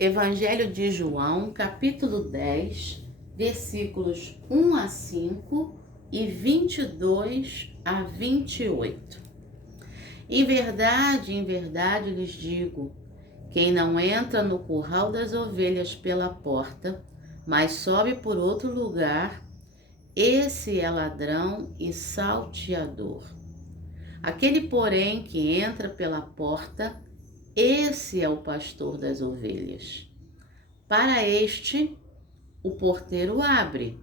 Evangelho de João, capítulo 10, versículos 1 a 5 e 22 a 28. Em verdade lhes digo, quem não entra no curral das ovelhas pela porta, mas sobe por outro lugar, esse é ladrão e salteador. Aquele, porém, que entra pela porta, esse é o pastor das ovelhas. Para este, o porteiro abre.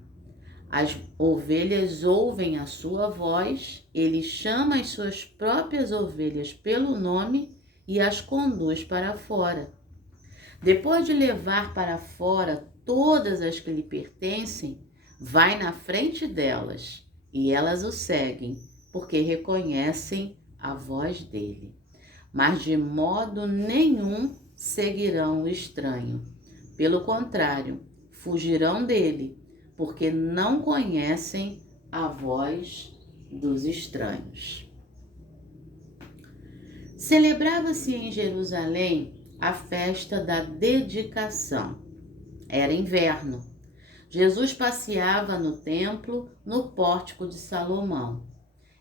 As ovelhas ouvem a sua voz, ele chama as suas próprias ovelhas pelo nome e as conduz para fora. Depois de levar para fora todas as que lhe pertencem, vai na frente delas e elas o seguem, porque reconhecem a voz dele. Mas de modo nenhum seguirão o estranho. Pelo contrário, fugirão dele, porque não conhecem a voz dos estranhos. Celebrava-se em Jerusalém a festa da dedicação. Era inverno. Jesus passeava no templo, no pórtico de Salomão.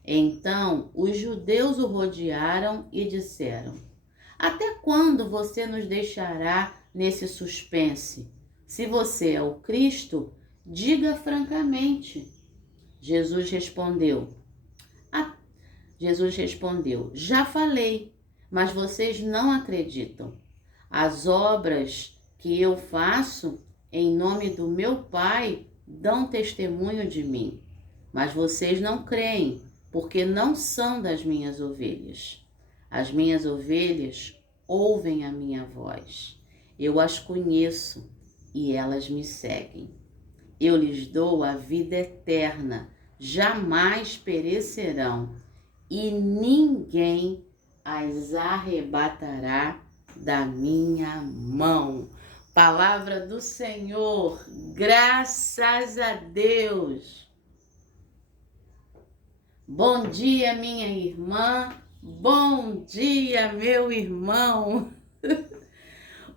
Então os judeus o rodearam e disseram: até quando você nos deixará nesse suspense? Se você é o Cristo, diga francamente. Jesus respondeu, já falei, mas vocês não acreditam. As obras que eu faço em nome do meu Pai dão testemunho de mim, mas vocês não creem, porque não são das minhas ovelhas. As minhas ovelhas ouvem a minha voz. Eu as conheço e elas me seguem. Eu lhes dou a vida eterna, jamais perecerão, e ninguém as arrebatará da minha mão. Palavra do Senhor, graças a Deus. Bom dia, minha irmã. Bom dia, meu irmão.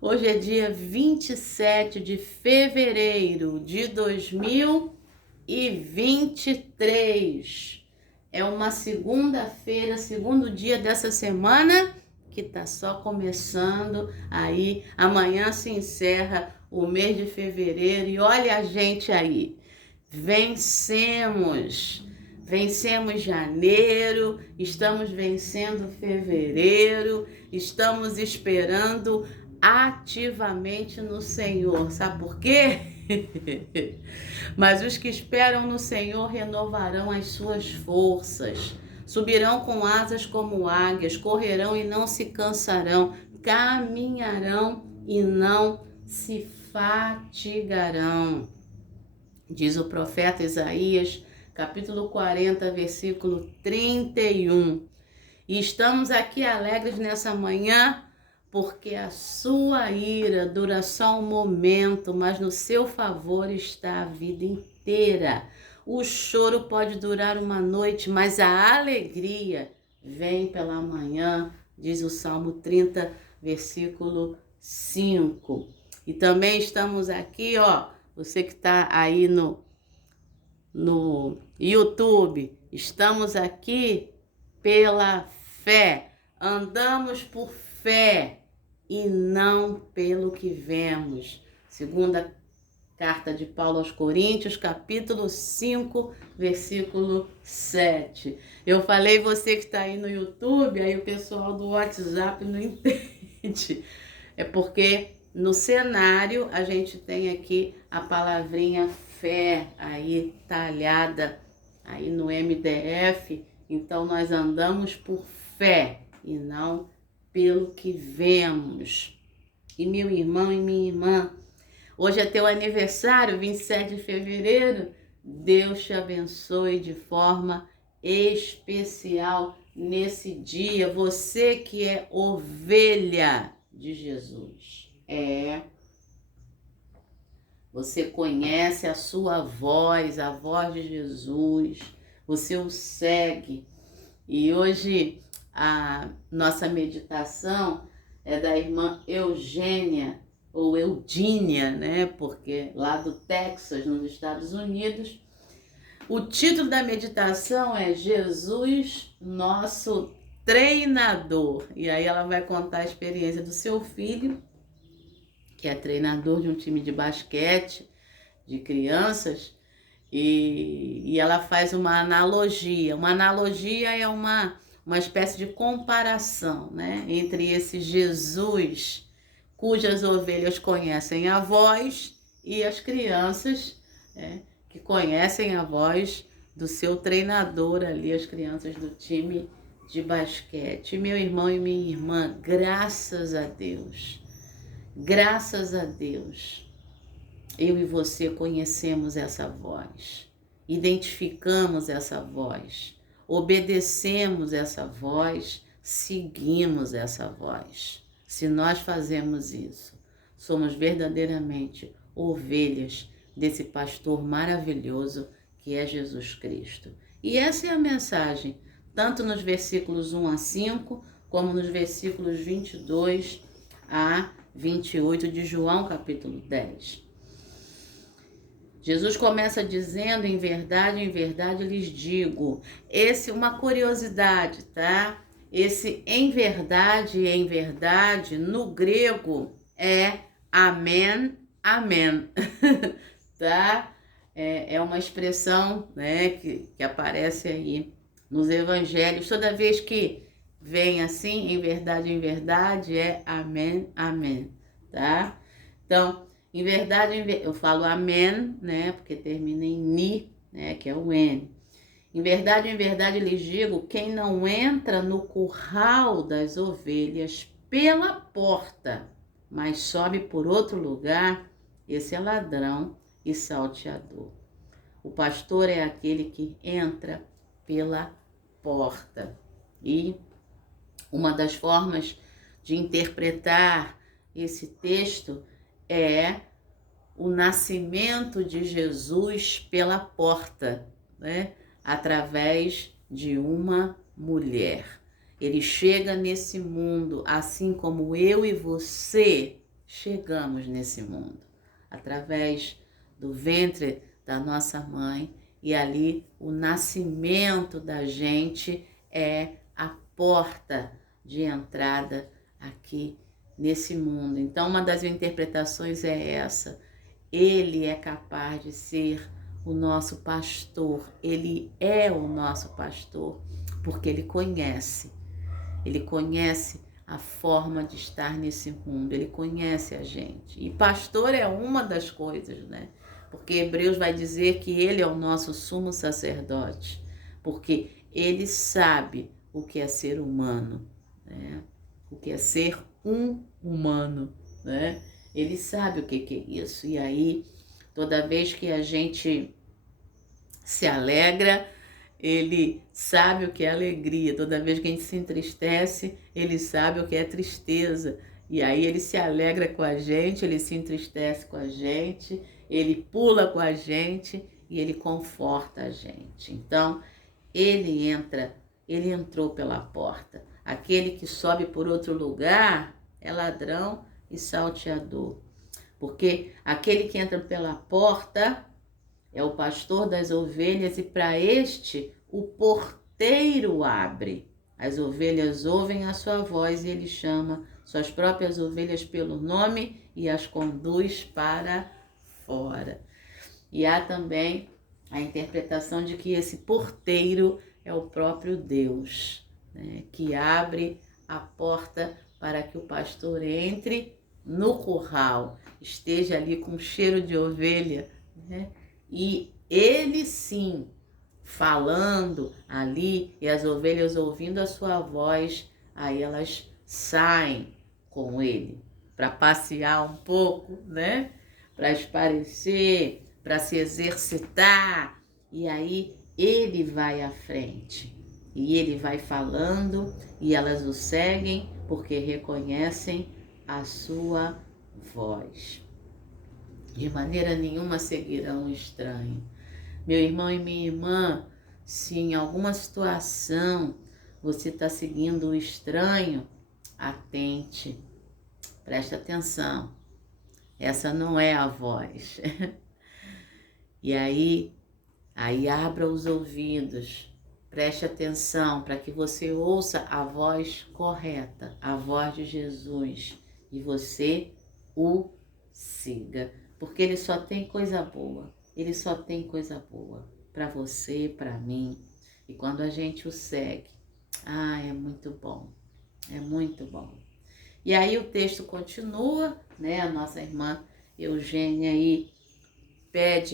Hoje é dia 27 de fevereiro de 2023. É uma segunda-feira, segundo dia dessa semana, que tá só começando. Aí, amanhã se encerra o mês de fevereiro e olha a gente aí. Vencemos janeiro, estamos vencendo fevereiro, estamos esperando ativamente no Senhor. Sabe por quê? Mas os que esperam no Senhor renovarão as suas forças, subirão com asas como águias, correrão e não se cansarão, caminharão e não se fatigarão. Diz o profeta Isaías, capítulo 40, versículo 31. E estamos aqui alegres nessa manhã, porque a sua ira dura só um momento, mas no seu favor está a vida inteira. O choro pode durar uma noite, mas a alegria vem pela manhã, diz o Salmo 30, versículo 5. E também estamos aqui, você que está aí no YouTube, estamos aqui pela fé, andamos por fé e não pelo que vemos. Segunda carta de Paulo aos Coríntios, capítulo 5, versículo 7. Eu falei, você que está aí no YouTube, aí o pessoal do WhatsApp não entende. É porque no cenário a gente tem aqui a palavrinha fé aí talhada aí no MDF, então nós andamos por fé e não pelo que vemos. E meu irmão e minha irmã, hoje é teu aniversário, 27 de fevereiro, Deus te abençoe de forma especial nesse dia, você que é ovelha de Jesus. Você conhece a sua voz, a voz de Jesus, você o segue. E hoje a nossa meditação é da irmã Eugênia, ou Eudínia, né? Porque lá do Texas, nos Estados Unidos. O título da meditação é Jesus, nosso treinador. E aí ela vai contar a experiência do seu filho, que é treinador de um time de basquete, de crianças, e ela faz uma analogia. Uma analogia é uma espécie de comparação, né, entre esse Jesus, cujas ovelhas conhecem a voz, e as crianças, que conhecem a voz do seu treinador ali, as crianças do time de basquete. Meu irmão e minha irmã, graças a Deus, eu e você conhecemos essa voz, identificamos essa voz, obedecemos essa voz, seguimos essa voz. Se nós fazemos isso, somos verdadeiramente ovelhas desse pastor maravilhoso que é Jesus Cristo. E essa é a mensagem, tanto nos versículos 1 a 5, como nos versículos 22 a 28 de João, capítulo 10. Jesus começa dizendo, em verdade lhes digo. Esse é uma curiosidade, tá? Esse em verdade, no grego é amém, amém, tá? É uma expressão, né, que aparece aí nos evangelhos. Toda vez que vem assim, em verdade, é amém, amém, tá? Então, em verdade, eu falo amém, né, porque termina em ni, né, que é o N. Em verdade lhes digo, quem não entra no curral das ovelhas pela porta, mas sobe por outro lugar, esse é ladrão e salteador. O pastor é aquele que entra pela porta. E uma das formas de interpretar esse texto é o nascimento de Jesus pela porta, né? Através de uma mulher. Ele chega nesse mundo, assim como eu e você chegamos nesse mundo, através do ventre da nossa mãe, e ali o nascimento da gente é a porta de entrada aqui nesse mundo. Então, uma das interpretações é essa. Ele é capaz de ser o nosso pastor, ele é o nosso pastor, porque ele conhece a forma de estar nesse mundo, ele conhece a gente. E pastor é uma das coisas, né? Porque Hebreus vai dizer que ele é o nosso sumo sacerdote, porque ele sabe o que é ser humano, né? O que é ser um humano, né? Ele sabe o que é isso. E aí, toda vez que a gente se alegra, ele sabe o que é alegria. Toda vez que a gente se entristece, ele sabe o que é tristeza. E aí ele se alegra com a gente, ele se entristece com a gente, ele pula com a gente e ele conforta a gente. Então, ele entrou pela porta. Aquele que sobe por outro lugar é ladrão e salteador. Porque aquele que entra pela porta é o pastor das ovelhas, e para este o porteiro abre. As ovelhas ouvem a sua voz e ele chama suas próprias ovelhas pelo nome e as conduz para fora. E há também a interpretação de que esse porteiro é o próprio Deus, né, que abre a porta para que o pastor entre no curral, esteja ali com cheiro de ovelha, né? E ele sim, falando ali, e as ovelhas ouvindo a sua voz, aí elas saem com ele para passear um pouco, né? Para esparecer, para se exercitar. E aí ele vai à frente. E ele vai falando e elas o seguem porque reconhecem a sua voz. De maneira nenhuma seguirão o estranho. Meu irmão e minha irmã, se em alguma situação você está seguindo o estranho, atente, preste atenção. essa não é a voz. E aí abra os ouvidos, preste atenção para que você ouça a voz correta, a voz de Jesus, e você o siga, porque ele só tem coisa boa, ele só tem coisa boa para você, para mim. E quando a gente o segue, é muito bom, é muito bom. E aí o texto continua, né? A nossa irmã Eugênia aí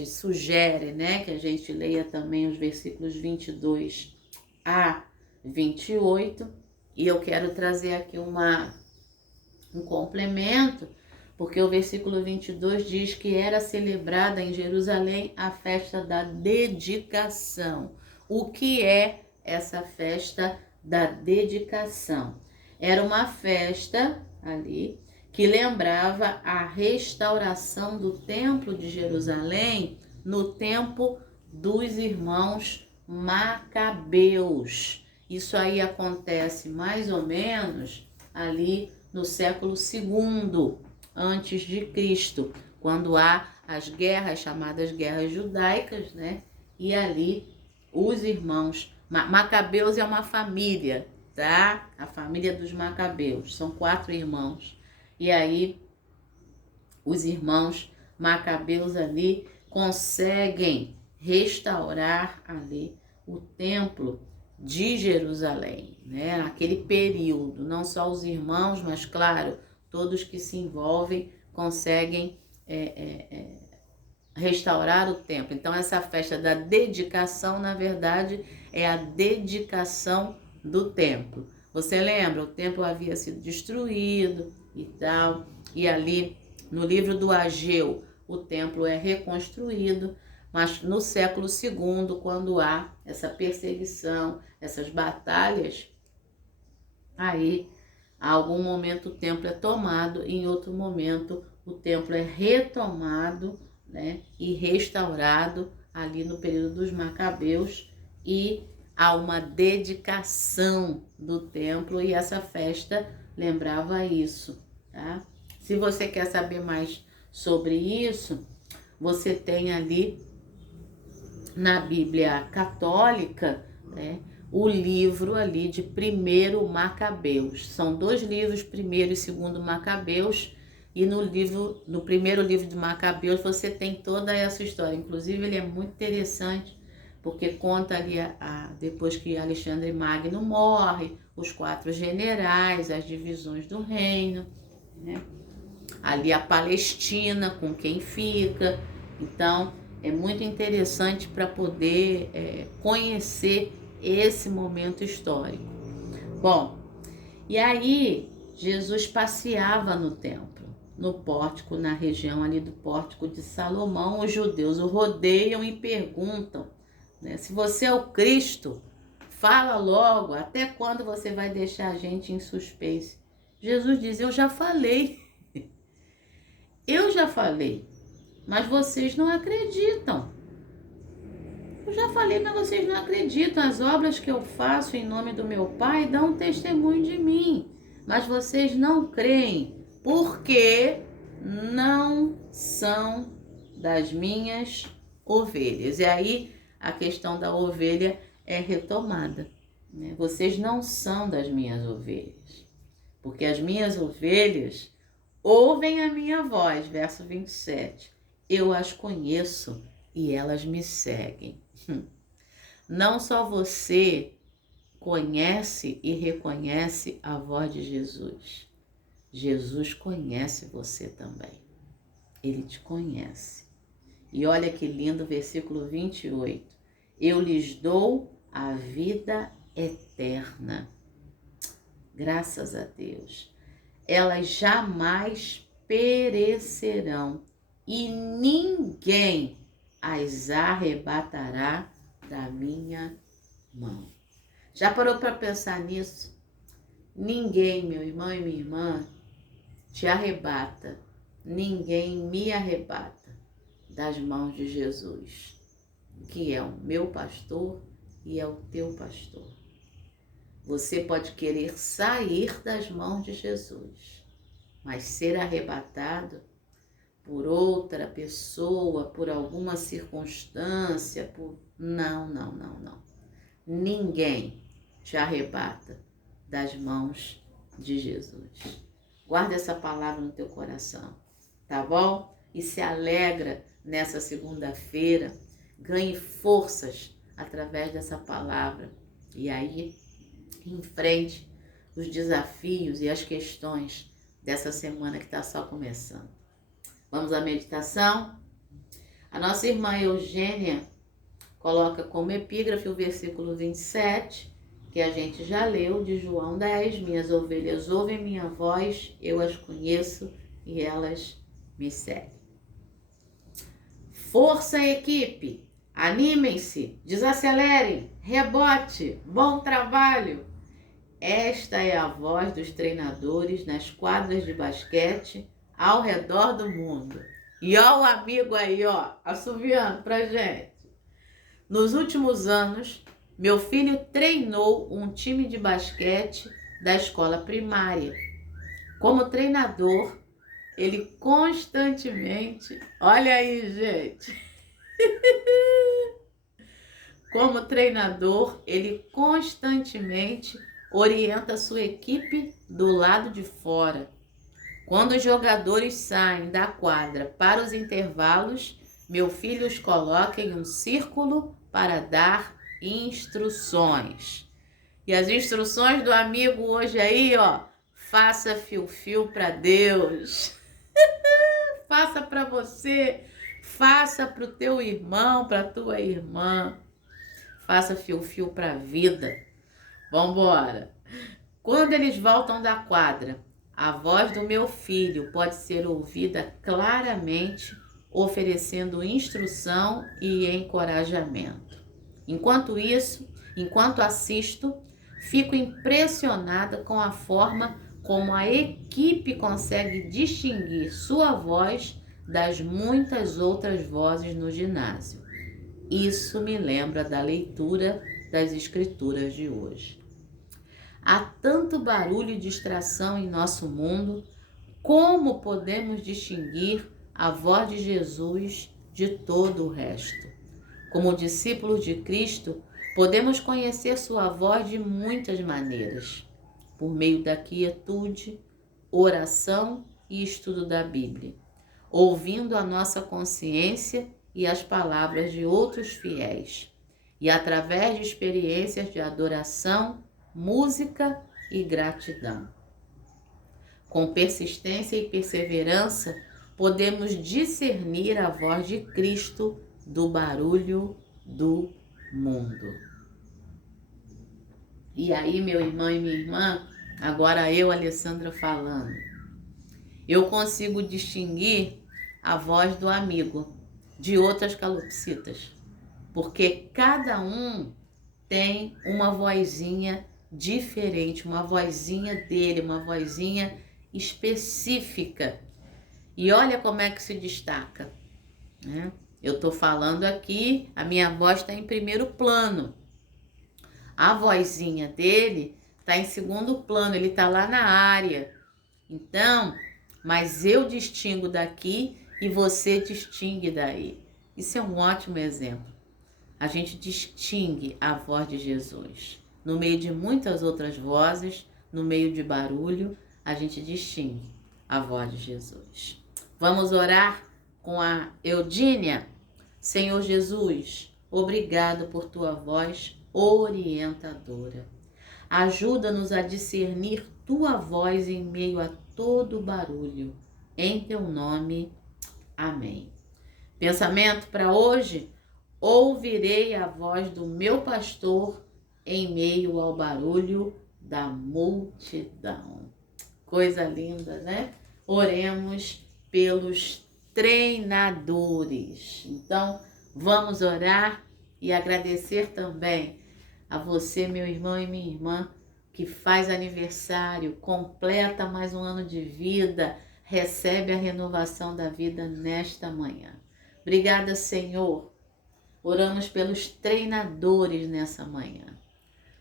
sugere, né, que a gente leia também os versículos 22 a 28, e eu quero trazer aqui um complemento, porque o versículo 22 diz que era celebrada em Jerusalém a festa da dedicação. O que é essa festa da dedicação? Era uma festa ali que lembrava a restauração do templo de Jerusalém no tempo dos irmãos Macabeus. Isso aí acontece mais ou menos ali no século II antes de Cristo, quando há as guerras chamadas guerras judaicas, né? E ali os irmãos Macabeus é uma família, tá? A família dos Macabeus, são 4 irmãos. E aí os irmãos Macabeus ali conseguem restaurar ali o templo de Jerusalém, né? Naquele período, não só os irmãos, mas claro, todos que se envolvem conseguem restaurar o templo. Então essa festa da dedicação, na verdade, é a dedicação do templo. Você lembra? O templo havia sido destruído e tal, e ali no livro do Ageu o templo é reconstruído, mas no século II, quando há essa perseguição, essas batalhas, aí a algum momento o templo é tomado, e em outro momento o templo é retomado, né, e restaurado ali no período dos Macabeus, e há uma dedicação do templo, e essa festa lembrava isso, tá? Se você quer saber mais sobre isso, você tem ali na Bíblia Católica, né, o livro ali de 1º Macabeus. São 2 livros, 1º e 2º Macabeus, e no primeiro livro de Macabeus você tem toda essa história. Inclusive ele é muito interessante, porque conta ali depois que Alexandre Magno morre, os 4 generais, as divisões do reino, né? Ali a Palestina, com quem fica. Então é muito interessante para poder conhecer esse momento histórico. Bom, e aí Jesus passeava no templo, no pórtico, na região ali do pórtico de Salomão. Os judeus o rodeiam e perguntam, né, se você é o Cristo, fala logo, até quando você vai deixar a gente em suspense? Jesus diz, eu já falei, mas vocês não acreditam. Eu já falei, mas vocês não acreditam. As obras que eu faço em nome do meu Pai dão testemunho de mim, mas vocês não creem, porque não são das minhas ovelhas. E aí a questão da ovelha é retomada, né? Vocês não são das minhas ovelhas, porque as minhas ovelhas ouvem a minha voz, verso 27. Eu as conheço e elas me seguem. Não só você conhece e reconhece a voz de Jesus. Jesus conhece você também. Ele te conhece. E olha que lindo, versículo 28. Eu lhes dou a vida eterna. Graças a Deus. Elas jamais perecerão e ninguém as arrebatará da minha mão. Já parou para pensar nisso? Ninguém, meu irmão e minha irmã, te arrebata. Ninguém me arrebata das mãos de Jesus, que é o meu pastor e é o teu pastor. Você pode querer sair das mãos de Jesus, mas ser arrebatado por outra pessoa, por alguma circunstância, Não. Ninguém te arrebata das mãos de Jesus. Guarda essa palavra no teu coração, tá bom? E se alegra nessa segunda-feira, ganhe forças através dessa palavra. E aí, enfrente os desafios e as questões dessa semana que está só começando. Vamos à meditação? A nossa irmã Eugênia coloca como epígrafe o versículo 27, que a gente já leu, de João 10. Minhas ovelhas ouvem minha voz, eu as conheço e elas me seguem. Força, equipe! Animem-se, desacelerem, rebote, bom trabalho! Esta é a voz dos treinadores nas quadras de basquete ao redor do mundo. E ó o amigo aí, ó, assoviando pra gente. Nos últimos anos, meu filho treinou um time de basquete da escola primária. Como treinador, ele constantemente... Olha aí, gente! Como treinador, ele constantemente orienta sua equipe do lado de fora. Quando os jogadores saem da quadra para os intervalos, meu filho os coloca em um círculo para dar instruções. E as instruções do amigo hoje aí, ó, faça fio-fio para Deus. Faça para você, faça para o teu irmão, para a tua irmã. Faça fio-fio para a vida. Vambora! Quando eles voltam da quadra, a voz do meu filho pode ser ouvida claramente, oferecendo instrução e encorajamento. Enquanto isso, enquanto assisto, fico impressionada com a forma como a equipe consegue distinguir sua voz das muitas outras vozes no ginásio. Isso me lembra da leitura das Escrituras de hoje. Há tanto barulho e distração em nosso mundo, como podemos distinguir a voz de Jesus de todo o resto? Como discípulos de Cristo, podemos conhecer sua voz de muitas maneiras, por meio da quietude, oração e estudo da Bíblia, ouvindo a nossa consciência e as palavras de outros fiéis, e através de experiências de adoração, música e gratidão. Com persistência e perseverança, podemos discernir a voz de Cristo do barulho do mundo. E aí, meu irmão e minha irmã, agora eu, Alessandra, falando. Eu consigo distinguir a voz do amigo de outras calopsitas, porque cada um tem uma vozinha diferente, uma vozinha dele, uma vozinha específica. E olha como é que se destaca, né? Eu tô falando aqui, a minha voz está em primeiro plano. A vozinha dele está em segundo plano, ele está lá na área. Então, mas eu distingo daqui e você distingue daí. Isso é um ótimo exemplo. A gente distingue a voz de Jesus. No meio de muitas outras vozes, no meio de barulho, a gente distingue a voz de Jesus. Vamos orar com a Eudínia. Senhor Jesus, obrigado por tua voz orientadora. Ajuda-nos a discernir tua voz em meio a todo barulho. Em teu nome, amém. Pensamento para hoje: ouvirei a voz do meu pastor em meio ao barulho da multidão. Coisa linda, né? Oremos pelos treinadores. Então, vamos orar e agradecer também a você, meu irmão e minha irmã, que faz aniversário, completa mais um ano de vida, recebe a renovação da vida nesta manhã. Obrigada, Senhor. Oramos pelos treinadores nessa manhã.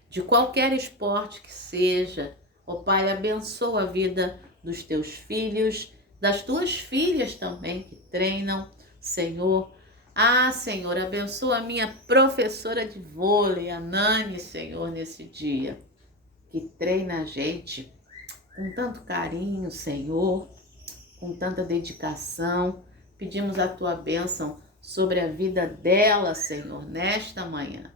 De qualquer esporte que seja, ó Pai, abençoa a vida dos teus filhos, das tuas filhas também que treinam, Senhor. Ah, Senhor, abençoa a minha professora de vôlei, a Nani, Senhor, nesse dia, que treina a gente com tanto carinho, Senhor, com tanta dedicação. Pedimos a tua bênção sobre a vida dela, Senhor, nesta manhã.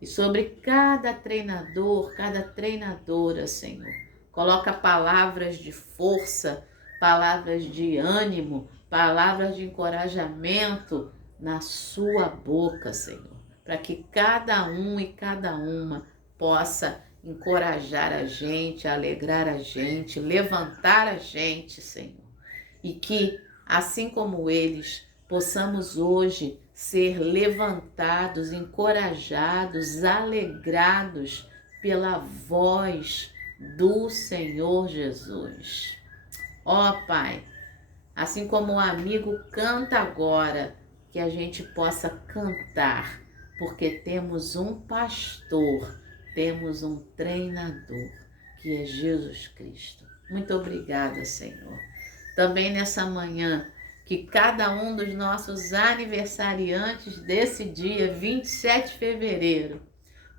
E sobre cada treinador, cada treinadora, Senhor. Coloca palavras de força, palavras de ânimo, palavras de encorajamento na sua boca, Senhor. Para que cada um e cada uma possa encorajar a gente, alegrar a gente, levantar a gente, Senhor. E que, assim como eles, possamos hoje ser levantados, encorajados, alegrados pela voz do Senhor Jesus. Ó Pai, assim como o amigo canta agora, que a gente possa cantar, porque temos um pastor, temos um treinador, que é Jesus Cristo. Muito obrigada, Senhor. Também nessa manhã, que cada um dos nossos aniversariantes desse dia, 27 de fevereiro,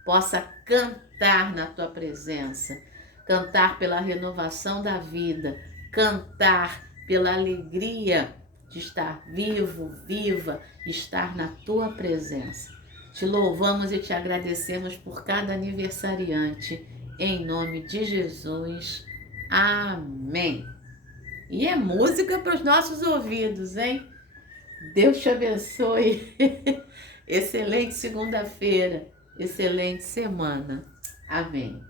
possa cantar na tua presença, cantar pela renovação da vida, cantar pela alegria de estar vivo, viva, estar na tua presença. Te louvamos e te agradecemos por cada aniversariante, em nome de Jesus. Amém. E é música para os nossos ouvidos, hein? Deus te abençoe. Excelente segunda-feira, excelente semana. Amém.